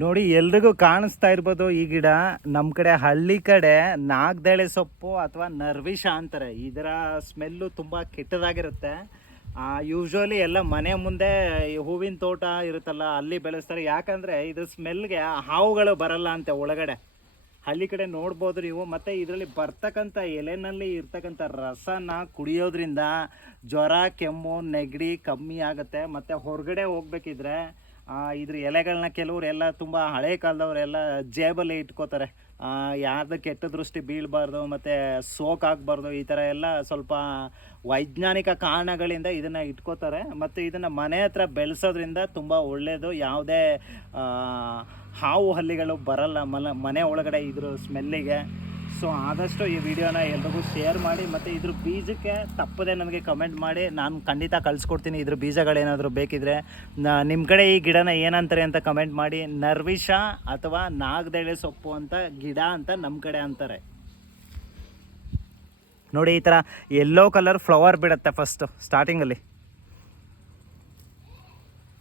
ನೋಡಿ ಎಲ್ರಿಗೂ ಕಾಣಿಸ್ತಾ ಇರ್ಬೋದು ಈ ಗಿಡ. ನಮ್ಮ ಕಡೆ ಹಳ್ಳಿ ಕಡೆ ನಾಗದೆಳೆ ಸೊಪ್ಪು ಅಥವಾ ನರ್ವಿಷ ಅಂತಾರೆ. ಇದರ ಸ್ಮೆಲ್ಲು ತುಂಬ ಕೆಟ್ಟದಾಗಿರುತ್ತೆ. ಯೂಶ್ವಲಿ ಎಲ್ಲ ಮನೆ ಮುಂದೆ ಈ ಹೂವಿನ ತೋಟ ಇರುತ್ತಲ್ಲ ಅಲ್ಲಿ ಬೆಳೆಸ್ತಾರೆ. ಯಾಕಂದರೆ ಇದು ಸ್ಮೆಲ್ಗೆ ಹಾವುಗಳು ಬರಲ್ಲ ಅಂತೆ ಒಳಗಡೆ. ಹಳ್ಳಿ ಕಡೆ ನೋಡ್ಬೋದು ನೀವು. ಮತ್ತು ಇದರಲ್ಲಿ ಬರ್ತಕ್ಕಂಥ ಎಲೆನಲ್ಲಿ ಇರ್ತಕ್ಕಂಥ ರಸನ ಕುಡಿಯೋದ್ರಿಂದ ಜ್ವರ, ಕೆಮ್ಮು, ನೆಗಡಿ ಕಮ್ಮಿ ಆಗುತ್ತೆ. ಮತ್ತು ಹೊರಗಡೆ ಹೋಗ್ಬೇಕಿದ್ರೆ ಇದ್ರ ಎಲೆಗಳನ್ನ ಕೆಲವ್ರು ಎಲ್ಲ ತುಂಬ ಹಳೆ ಕಾಲದವರೆಲ್ಲ ಜೇಬಲ್ಲಿ ಇಟ್ಕೋತಾರೆ. ಯಾರ್ದು ಕೆಟ್ಟ ದೃಷ್ಟಿ ಬೀಳಬಾರ್ದು ಮತ್ತು ಸೋಕಾಗಬಾರ್ದು, ಈ ಥರ ಎಲ್ಲ ಸ್ವಲ್ಪ ವೈಜ್ಞಾನಿಕ ಕಾರಣಗಳಿಂದ ಇದನ್ನು ಇಟ್ಕೋತಾರೆ. ಮತ್ತು ಇದನ್ನು ಮನೆ ಹತ್ರ ಬೆಳೆಸೋದ್ರಿಂದ ತುಂಬ ಒಳ್ಳೆಯದು. ಯಾವುದೇ ಹಾವು ಹಲ್ಲಿಗಳು ಬರಲ್ಲ ಮನೆ ಒಳಗಡೆ ಇದ್ರ ಸ್ಮೆಲ್ಲಿಗೆ. ಸೊ ಆದಷ್ಟು ಈ ವಿಡಿಯೋನ ಎಲ್ರಿಗೂ ಶೇರ್ ಮಾಡಿ. ಮತ್ತು ಇದ್ರ ಬೀಜಕ್ಕೆ ತಪ್ಪದೆ ನನಗೆ ಕಮೆಂಟ್ ಮಾಡಿ, ನಾನು ಖಂಡಿತ ಕಳಿಸ್ಕೊಡ್ತೀನಿ. ಇದ್ರ ಬೀಜಗಳೇನಾದರೂ ಬೇಕಿದ್ರೆ. ನಿಮ್ಮ ಕಡೆ ಈ ಗಿಡನ ಏನಂತಾರೆ ಅಂತ ಕಮೆಂಟ್ ಮಾಡಿ. ನರ್ವಿಷ ಅಥವಾ ನಾಗದೆಳೆ ಸೊಪ್ಪು ಅಂತ ಗಿಡ ಅಂತ ನಮ್ಮ ಕಡೆ ಅಂತಾರೆ. ನೋಡಿ ಈ ಥರ ಯೆಲ್ಲೋ ಕಲರ್ ಫ್ಲವರ್ ಬಿಡುತ್ತೆ ಫಸ್ಟು ಸ್ಟಾರ್ಟಿಂಗಲ್ಲಿ.